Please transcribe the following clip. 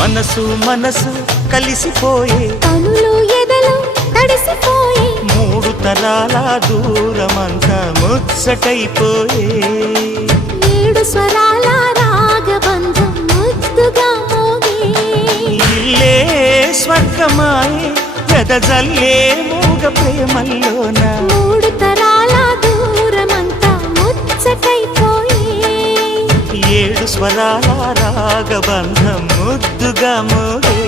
మనసు మనసు కలిసిపోయే కనులు ఎదలు తడిసిపోయే మూడు తరాల దూరమంతా ముచ్చటైపోయే ఏడు స్వరాల రాగబంధం ముద్దుగా మోగే ఇల్లే స్వర్గమాయే ఎదజల్లే మూగ ప్రేమల్లోన మూడు తరాల దూరమంతా ముచ్చటైపోయే ఏడు స్వరాల రాగబంధం ముద్దుగా మోగే